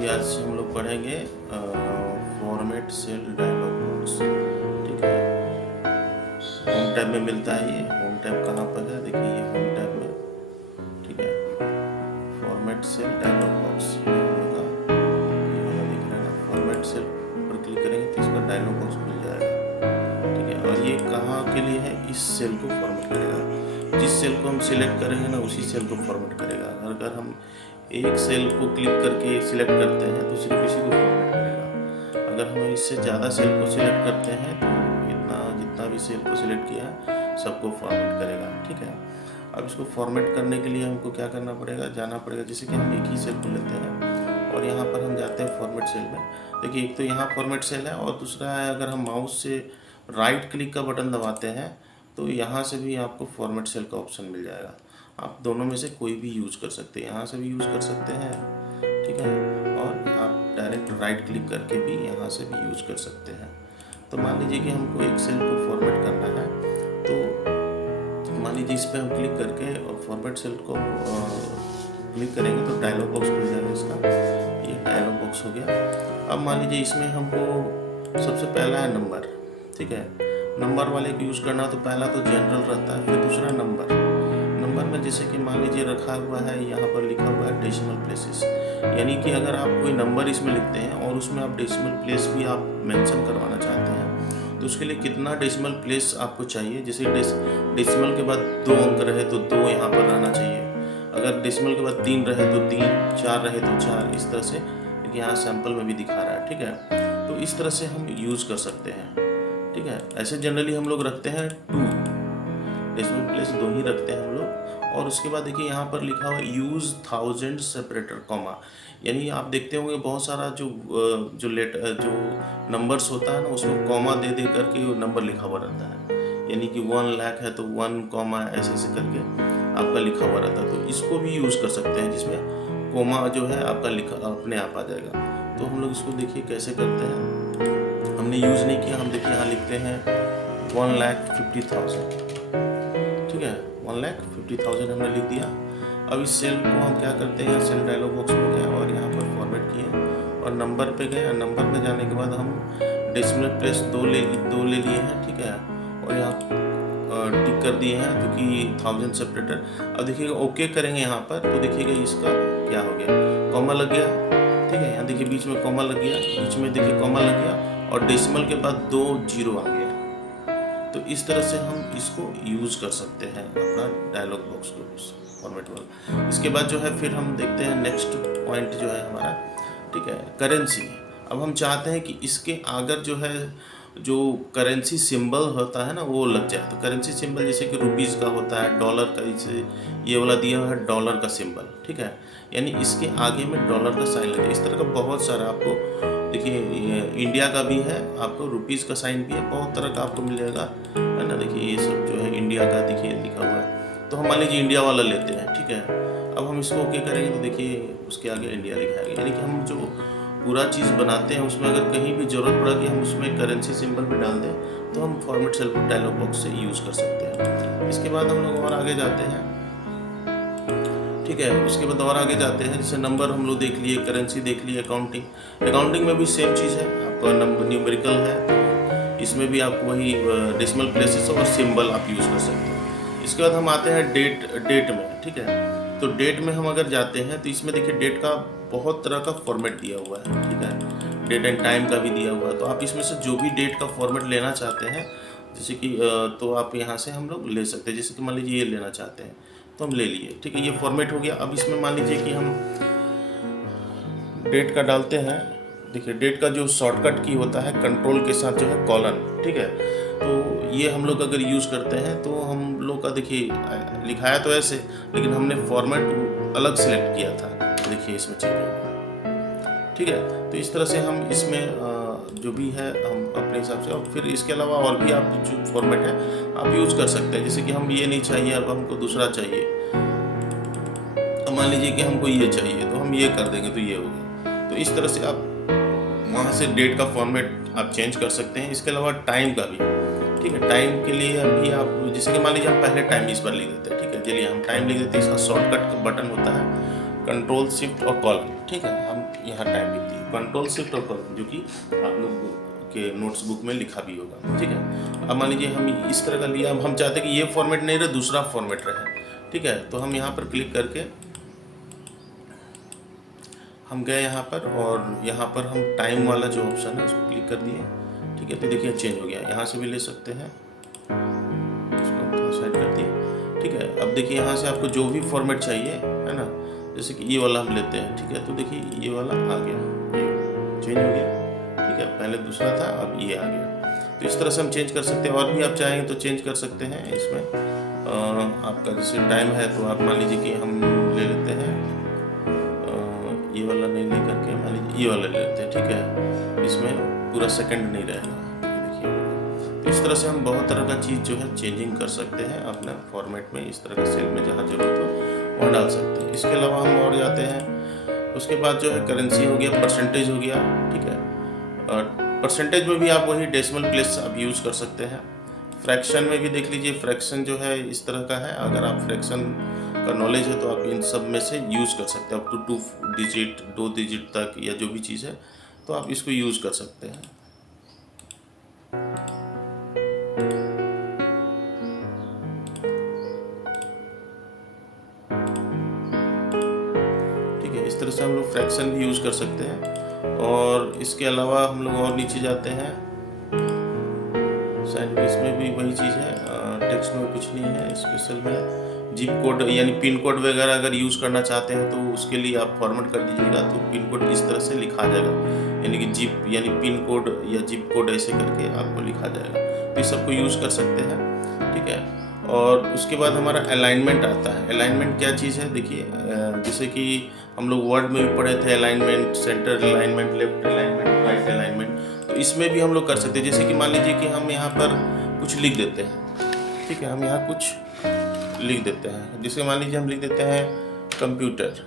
कि आज हम लोग पढ़ेंगे फॉर्मेट सेल डायलॉग बॉक्स। ठीक है, होम टैब में मिलता है। ये होम टैब कहाँ पर है? देखिए ये होम टैब में, ठीक है, फॉर्मेट सेल डायलॉग बॉक्स ये होगा, ये वाला दिख रहा है ना। फॉर्मेट सेल पर क्लिक करेंगे तो इसका डायलॉग बॉक्स मिल जाएगा। ठीक है, और ये कहाँ के लिए है? इस सेल को फॉर्मेट करेगा। जिस सेल को हम सिलेक्ट करेंगे ना उसी सेल को फॉर्मेट करेगा। अगर हम एक सेल को क्लिक करके सिलेक्ट करते हैं तो सिर्फ इसी को फॉर्मेट करेगा। अगर हम इससे ज़्यादा सेल को सिलेक्ट करते हैं तो जितना भी सेल को सिलेक्ट किया है सबको फॉर्मेट करेगा। ठीक है, अब इसको फॉर्मेट करने के लिए हमको क्या करना पड़ेगा? जाना पड़ेगा। जैसे कि हम एक ही सेल को लेते हैं और यहाँ पर हम जाते हैं फॉर्मेट सेल में। देखिए एक तो यहाँ फॉर्मेट सेल है और दूसरा है अगर हम माउस से राइट क्लिक का बटन दबाते हैं तो यहाँ से भी आपको फॉर्मेट सेल का ऑप्शन मिल जाएगा। आप दोनों में से कोई भी यूज़ कर सकते हैं, यहाँ से भी यूज़ कर सकते हैं, ठीक है, और आप डायरेक्ट राइट क्लिक करके भी यहाँ से भी यूज़ कर सकते हैं। तो मान लीजिए कि हमको एक सेल को फॉर्मेट करना है तो मान लीजिए इस पर हम क्लिक करके और फॉर्मेट सेल को क्लिक करेंगे तो डायलॉग बॉक्स खुल जाएगा इसका। ये डायलॉग बॉक्स हो गया। अब मान लीजिए इसमें हमको सबसे पहला है नंबर। ठीक है, नंबर वाले को यूज़ करना तो पहला तो जनरल रहता है, फिर दूसरा नंबर में जैसे कि मान लीजिए रखा हुआ है, यहाँ पर लिखा हुआ है डेसिमल प्लेसेस, यानी कि अगर आप कोई नंबर इसमें लिखते हैं और उसमें आप डेसिमल प्लेस भी आप मेंशन करवाना चाहते हैं तो उसके लिए कितना डेसिमल प्लेस आपको चाहिए। जैसे डेसिमल के बाद 2 अंक रहे तो 2 यहाँ पर रहना चाहिए, अगर डेसिमल के बाद 3 रहे तो 3, 4 रहे तो 4, इस तरह से। देखिए यहाँ सैम्पल में भी दिखा रहा है। ठीक है, तो इस तरह से हम यूज़ कर सकते हैं। ठीक है, ऐसे जनरली हम लोग रखते हैं 2 डेसिमल प्लेस, 2 ही रखते हैं हम लोग। और उसके बाद देखिए यहाँ पर लिखा हुआ है यूज़ 1000 सेपरेटर कॉमा, यानी आप देखते होंगे बहुत सारा जो नंबर्स होता है ना उसमें कॉमा दे करके वो नंबर लिखा हुआ रहता है, यानी कि 1 लाख है तो 1 कॉमा ऐसे ऐसे करके आपका लिखा हुआ रहता है। तो इसको भी यूज़ कर सकते हैं जिसमें कॉमा जो है आपका लिखा अपने आप आ जाएगा। तो हम लोग इसको देखिए कैसे करते हैं। हमने यूज़ नहीं किया, हम देखिए यहाँ लिखते हैं 1,50,000। ठीक है, 1,50,000 हमने लिख दिया। अब इस सेल को हम क्या करते हैं, सेल डायलॉग बॉक्स में गए और यहाँ पर फॉर्मेट किए और नंबर पे गए। नंबर पे जाने के बाद हम डेसिमल प्लेस 2 ले लिए हैं। ठीक है, और यहाँ टिक कर दिए हैं क्योंकि 1000 सेपरेटर। अब देखिएगा ओके करेंगे यहाँ पर तो देखिएगा इसका क्या हो गया, कॉमा लग गया। ठीक है, यहाँ देखिए बीच में कॉमा लग गया, बीच में देखिए कॉमा लग गया और डेसिमल के बाद 2 0 आ गया। तो इस तरह से हम इसको यूज़ कर सकते हैं अपना डायलॉग बॉक्स को फॉर्मेट वाला। इसके बाद जो है फिर हम देखते हैं नेक्स्ट पॉइंट जो है हमारा। ठीक है, करेंसी। अब हम चाहते हैं कि इसके आगे जो करेंसी सिंबल होता है ना वो लग जाए। तो करेंसी सिंबल जैसे कि रुपीज़ का होता है, डॉलर का, जैसे ये वाला दिया हुआ है डॉलर का सिंबल। ठीक है, यानी इसके आगे में डॉलर का साइन लग जाए। इस तरह का बहुत सारा आपको देखिए इंडिया का भी है, आपको रुपीज़ का साइन भी है, बहुत तरह का आपको मिल जाएगा, है ना। देखिए ये सब जो है इंडिया का देखिए लिखा हुआ है। तो हम मान लीजिए इंडिया वाला लेते हैं। ठीक है, अब हम इसको ओके करेंगे तो देखिए उसके आगे इंडिया लिखा है। यानी कि हम जो पूरा चीज़ बनाते हैं उसमें अगर कहीं भी ज़रूरत पड़ा कि हम उसमें करेंसी सिंबल भी डाल दें तो हम फॉर्मेट सेल डायलॉग बॉक्स से यूज़ कर सकते हैं। इसके बाद हम लोग और आगे जाते हैं। ठीक है, उसके बाद और आगे जाते हैं। जैसे नंबर हम लोग देख लिए, करेंसी देख लिए, अकाउंटिंग में भी सेम चीज़ है। आपका नंबर न्यूमेरिकल है तो इसमें भी आप वही डेसिमल प्लेसेस और सिंबल आप यूज़ कर सकते हैं। इसके बाद हम आते हैं डेट में। ठीक है, तो डेट में हम अगर जाते हैं तो इसमें देखिए डेट का बहुत तरह का फॉर्मेट दिया हुआ है। ठीक है, डेट एंड टाइम का भी दिया हुआ है। तो आप इसमें से जो भी डेट का फॉर्मेट लेना चाहते हैं जैसे कि तो आप यहाँ से हम लोग ले सकते हैं। जैसे कि मान लीजिए ये लेना चाहते हैं तो हम ले लिए। ठीक है, ये फॉर्मेट हो गया। अब इसमें मान लीजिए कि हम डेट का डालते हैं। देखिए डेट का जो शॉर्टकट की होता है कंट्रोल के साथ जो है कॉलन। ठीक है, तो ये हम लोग अगर यूज़ करते हैं तो हम लोग का देखिए लिखाया तो ऐसे, लेकिन हमने फॉर्मेट अलग सेलेक्ट किया था। देखिए इसमें चेक होगा। ठीक है, तो इस तरह से हम इसमें जो भी है हम अपने हिसाब से, और फिर इसके अलावा और भी आप जो फॉर्मेट है आप यूज़ कर सकते हैं। जैसे कि हम ये नहीं चाहिए, अब हमको दूसरा चाहिए, तो मान लीजिए कि हमको ये चाहिए तो हम ये कर देंगे तो ये हो गया। तो इस तरह से आप वहाँ से डेट का फॉर्मेट आप चेंज कर सकते हैं। इसके अलावा टाइम का भी। ठीक है, टाइम के लिए अभी आप जैसे कि मान लीजिए हम पहले टाइम इस पर लिख देते हैं। ठीक है, चलिए हम टाइम लिख देते हैं। इसका शॉर्टकट का बटन होता है कंट्रोल शिफ्ट और कॉलम, ठीक है। हम यहाँ टाइम लिख दिए कंट्रोल शिफ्ट और कॉलम, जो कि आप लोग के नोट्स बुक में लिखा भी होगा, ठीक है। अब मान लीजिए हम इस तरह का लिया, अब हम चाहते हैं कि ये फॉर्मेट नहीं रहे, दूसरा फॉर्मेट रहे, ठीक है। तो हम यहाँ पर क्लिक करके हम गए यहाँ पर, और यहाँ पर हम टाइम वाला जो ऑप्शन है उस पर क्लिक कर दिए, ठीक है। तो देखिए चेंज हो गया, यहाँ से भी ले सकते हैं, इसको थोड़ा साइड कर दिए, ठीक है। अब देखिए यहाँ से आपको जो भी फॉर्मेट चाहिए, है ना, जैसे कि ये वाला हम लेते हैं, ठीक है। तो देखिए ये वाला आ गया, ये चेंज हो गया, ठीक है। पहले दूसरा था, अब ये आ गया। तो इस तरह से हम चेंज कर सकते हैं, और भी आप चाहेंगे तो चेंज कर सकते हैं इसमें। आपका जैसे टाइम है तो आप मान लीजिए कि हम ले लेते हैं, ये वाला नहीं ले करके मान लीजिए ये वाला ले लेते हैं, ठीक है। इसमें पूरा सेकंड नहीं रहेगा, देखिए। तो इस तरह से हम बहुत तरह का चीज़ जो है चेंजिंग कर सकते हैं अपने फॉर्मेट में, इस तरह का सेल में जहाँ जरूरत हो वहाँ डाल सकते हैं। इसके अलावा हम और जाते हैं, उसके बाद जो है करेंसी हो गया, परसेंटेज हो गया, ठीक है। और परसेंटेज में भी आप वही डेसिमल प्लेस आप यूज़ कर सकते हैं। फ्रैक्शन में भी देख लीजिए, फ्रैक्शन जो है इस तरह का है, अगर आप फ्रैक्शन का नॉलेज है तो आप इन सब में से यूज़ कर सकते हैं, अप टू 2 डिजिट तक या जो भी चीज़ है, तो आप इसको यूज़ कर सकते हैं। ठीक है, इस तरह से हम लोग फ्रैक्शन भी यूज़ कर सकते हैं। और इसके अलावा हम लोग और नीचे जाते हैं, इसमें भी वही चीज़ है, टेक्स्ट में कुछ नहीं है स्पेशल में। जिप कोड यानी पिन कोड वगैरह अगर यूज़ करना चाहते हैं तो उसके लिए आप फॉर्मेट कर दीजिएगा, तो पिन कोड इस तरह से लिखा जाएगा, यानी कि जिप यानी पिन कोड या जिप कोड ऐसे करके आपको लिखा जाएगा। तो इस सबको यूज़ कर सकते हैं, ठीक है। और उसके बाद हमारा अलाइनमेंट आता है। अलाइनमेंट क्या चीज़ है, देखिए जैसे कि हम लोग वर्ड में भी पढ़े थे, alignment, centre alignment, left alignment, right alignment. तो इसमें भी हम लोग कर सकते हैं। जैसे कि मान लीजिए कि हम यहाँ पर कुछ लिख देते हैं, ठीक है। हम यहाँ कुछ लिख देते हैं, जिसके मान लीजिए हम लिख देते हैं कंप्यूटर,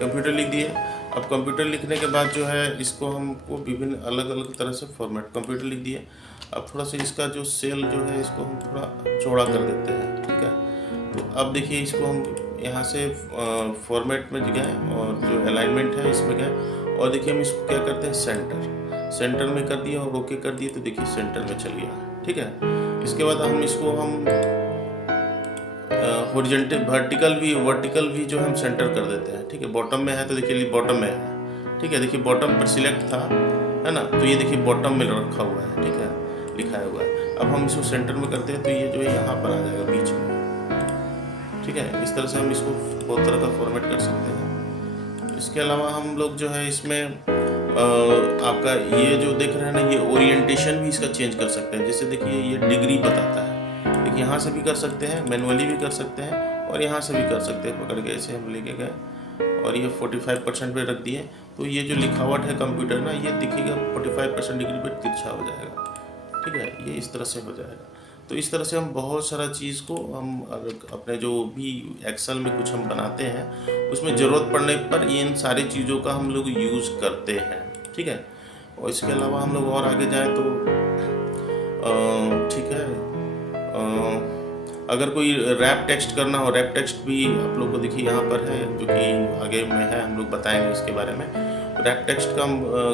कंप्यूटर लिख दिए। अब कंप्यूटर लिखने के बाद जो है इसको हमको विभिन्न अलग अलग तरह से फॉर्मेट, कंप्यूटर लिख दिए। अब थोड़ा सा इसका जो सेल जो है इसको हम थोड़ा चौड़ा कर देते हैं, ठीक है। तो अब देखिए इसको हम यहाँ से फॉर्मेट में गए और जो अलाइनमेंट है इसमें गए, और देखिए हम इसको क्या करते हैं, सेंटर में कर दिए और ओके कर दिए, तो देखिए सेंटर में चल गया, ठीक है। इसके बाद हम इसको हम हॉरिजॉन्टल वर्टिकल भी जो हम सेंटर कर देते हैं, ठीक है। बॉटम में है तो देखिए बॉटम में है, ठीक है। देखिए बॉटम पर सिलेक्ट था, है ना, तो ये देखिए बॉटम में रखा हुआ है, ठीक है, लिखाया हुआ है। अब हम इसको सेंटर में करते हैं तो ये जो है यहाँ पर आ जाएगा बीच में, ठीक है। इस तरह से हम इसको बहुत तरह का फॉर्मेट कर सकते हैं। इसके अलावा हम लोग जो है इसमें आपका ये जो देख रहे हैं ना, ये ओरिएंटेशन भी इसका चेंज कर सकते हैं। जैसे देखिए ये डिग्री बताता है, देखिए यहाँ से भी कर सकते हैं, मैनुअली भी कर सकते हैं, और यहाँ से भी कर सकते हैं, पकड़ के ऐसे हम लेके गए और ये 45% पे रख दिए, तो ये जो लिखावट है कंप्यूटर ना, ये दिखेगा 45% डिग्री पे तिरछा हो जाएगा, ठीक है। ये इस तरह से हो जाएगा। तो इस तरह से हम बहुत सारा चीज़ को हम अपने जो भी एक्सेल में कुछ हम बनाते हैं उसमें ज़रूरत पड़ने पर इन सारी चीज़ों का हम लोग यूज़ करते हैं, ठीक है। और इसके अलावा हम लोग और आगे जाएं तो ठीक है, अगर कोई रैप टेक्स्ट करना हो, रैप टेक्स्ट भी आप लोग को देखिए यहाँ पर है, जो कि आगे में है, हम लोग बताएंगे इसके बारे में। रैप टेक्स्ट का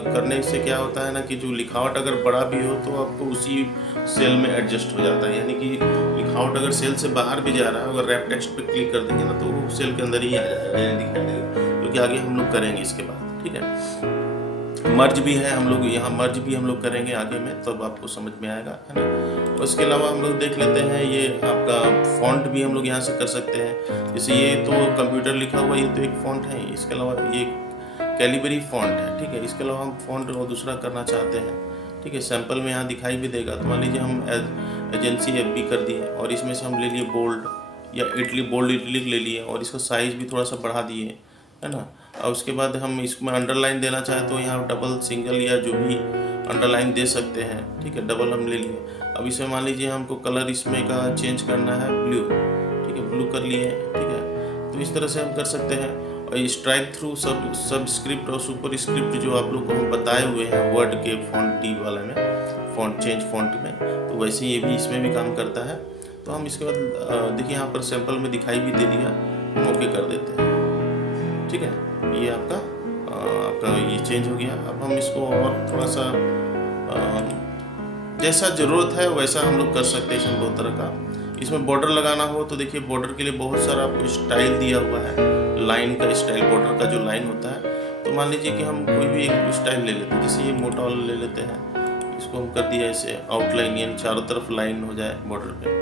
करने से क्या होता है ना, कि जो लिखावट अगर बड़ा भी हो तो आपको उसी सेल में एडजस्ट हो जाता है, यानी कि लिखावट अगर सेल से बाहर भी जा रहा है, अगर रैप टेक्स्ट पे क्लिक कर देंगे ना तो वो सेल के अंदर ही आ जाएगा, दिखाई देगा, क्योंकि आगे हम लोग करेंगे इसके बाद, ठीक है। मर्ज भी है, हम लोग यहाँ मर्ज भी हम लोग करेंगे आगे में, तब आपको समझ में आएगा, है ना। उसके अलावा हम लोग देख लेते हैं, ये आपका फॉन्ट भी हम लोग यहाँ से कर सकते हैं। जैसे ये तो कंप्यूटर लिखा हुआ, ये तो एक फॉन्ट है, इसके अलावा ये कैलिबरी फॉन्ट है, ठीक है। इसके अलावा हम फॉन्ट और दूसरा करना चाहते हैं, ठीक है, सैंपल में यहाँ दिखाई भी देगा। तो मान लीजिए हम एजेंसी FB कर दिए और इसमें से हम ले लिए बोल्ड या बोल्ड इटलिक ले लिए और इसका साइज़ भी थोड़ा सा बढ़ा दिए, है ना। और उसके बाद हम इसमें अंडरलाइन देना चाहें तो यहाँ डबल, सिंगल या जो भी अंडरलाइन दे सकते हैं, ठीक है। डबल हम ले लिए। अब इसमें मान लीजिए हमको कलर इसमें का चेंज करना है ब्लू, ठीक है, ब्लू कर लिए, ठीक है। तो इस तरह से हम कर सकते हैं। और स्ट्राइक थ्रू सबस्क्रिप्ट और सुपर स्क्रिप्ट जो आप लोग को हम बताए हुए हैं वर्ड के फॉन्ट टी वाले में, फॉन्ट चेंज फॉन्ट में, तो वैसे ये भी इसमें भी काम करता है। तो हम इसके बाद देखिए यहाँ पर सैंपल में दिखाई भी दे दिया, हम ओके कर देते हैं। ठीक है, ये आपका ये चेंज हो गया। अब हम इसको और थोड़ा सा जैसा ज़रूरत है वैसा हम लोग कर सकते हैं। इसमें बहुत तरह का, इसमें बॉर्डर लगाना हो तो देखिए बॉर्डर के लिए बहुत सारा आपको स्टाइल दिया हुआ है, लाइन का स्टाइल, बॉर्डर का जो लाइन होता है। तो मान लीजिए कि हम कोई भी एक स्टाइल ले लेते हैं, जैसे ये मोटा वाला ले लेते हैं, इसको हम कर दिया ऐसे आउटलाइन, यानी चारों तरफ लाइन हो जाए बॉर्डर पे।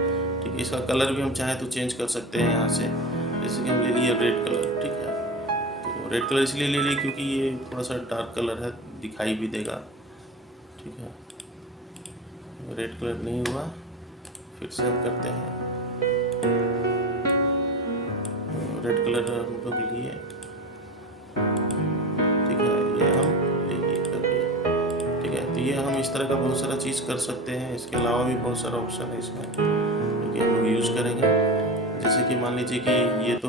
ठीक है, इसका कलर भी हम चाहें तो चेंज कर सकते हैं यहाँ से। जैसे कि हम ले लिए रेड कलर। ठीक है, तो रेड कलर इसलिए ले लिए क्योंकि ये थोड़ा सा डार्क कलर है, दिखाई भी देगा। ठीक है, रेड कलर नहीं हुआ, फिर से हम करते हैं। रेड कलर हम लोग लिए। ठीक है, ये हम ले लिए कर दिया। ठीक है, तो ये हम इस तरह का बहुत सारा चीज़ कर सकते हैं। इसके अलावा भी बहुत सारा ऑप्शन है इसमें, क्योंकि हम लोग यूज़ करेंगे। जैसे कि मान लीजिए कि ये तो